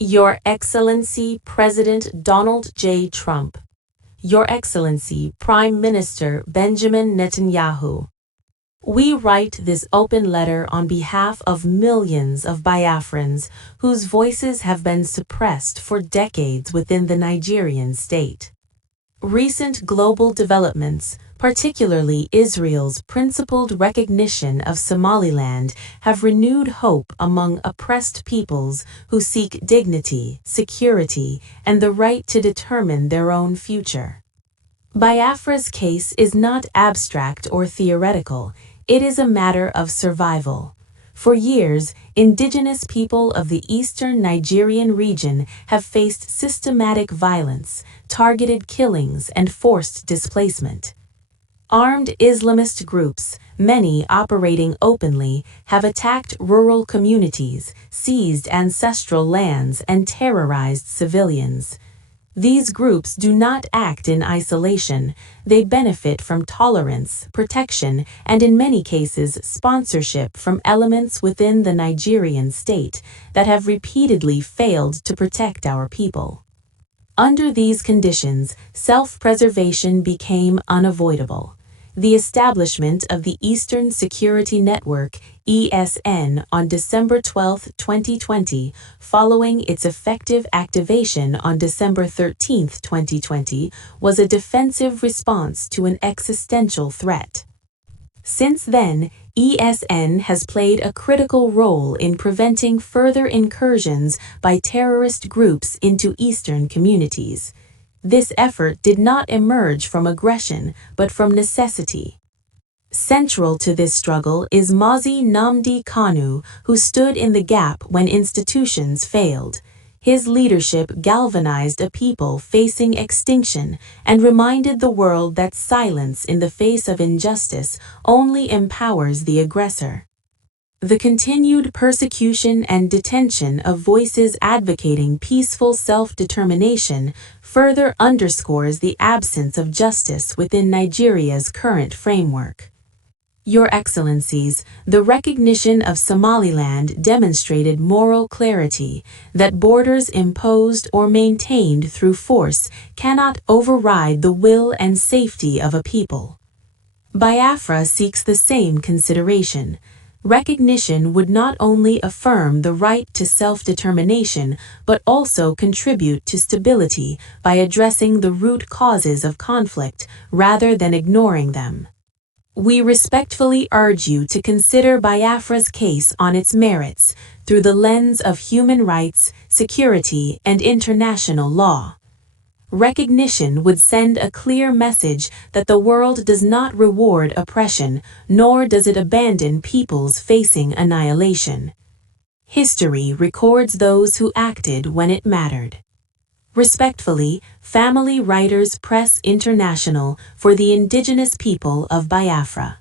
Your Excellency President Donald J. Trump. Your Excellency Prime Minister Benjamin Netanyahu. We write this open letter on behalf of millions of Biafrans whose voices have been suppressed for decades within the Nigerian state. Recent global developments, particularly Israel's principled recognition of Somaliland, have renewed hope among oppressed peoples who seek dignity, security, and the right to determine their own future. Biafra's case is not abstract or theoretical, it is a matter of survival. For years, indigenous people of the eastern Nigerian region have faced systematic violence, targeted killings, and forced displacement. Armed Islamist groups, many operating openly, have attacked rural communities, seized ancestral lands, and terrorized civilians. These groups do not act in isolation. They benefit from tolerance, protection, and in many cases sponsorship from elements within the Nigerian state that have repeatedly failed to protect our people. Under these conditions, self-preservation became unavoidable. The establishment of the Eastern Security Network (ESN) on December 12, 2020, following its effective activation on December 13, 2020, was a defensive response to an existential threat. Since then, ESN has played a critical role in preventing further incursions by terrorist groups into Eastern communities. This effort did not emerge from aggression, but from necessity. Central to this struggle is Mazi Nnamdi Kanu, who stood in the gap when institutions failed. His leadership galvanized a people facing extinction and reminded the world that silence in the face of injustice only empowers the aggressor. The continued persecution and detention of voices advocating peaceful self-determination further underscores the absence of justice within Nigeria's current framework. Your Excellencies, the recognition of Somaliland demonstrated moral clarity that borders imposed or maintained through force cannot override the will and safety of a people. Biafra seeks the same consideration. Recognition would not only affirm the right to self-determination, but also contribute to stability by addressing the root causes of conflict rather than ignoring them. We respectfully urge you to consider Biafra's case on its merits through the lens of human rights, security, and international law. Recognition would send a clear message that the world does not reward oppression, nor does it abandon peoples facing annihilation. History records those who acted when it mattered. Respectfully, Family Writers Press International for the indigenous people of Biafra.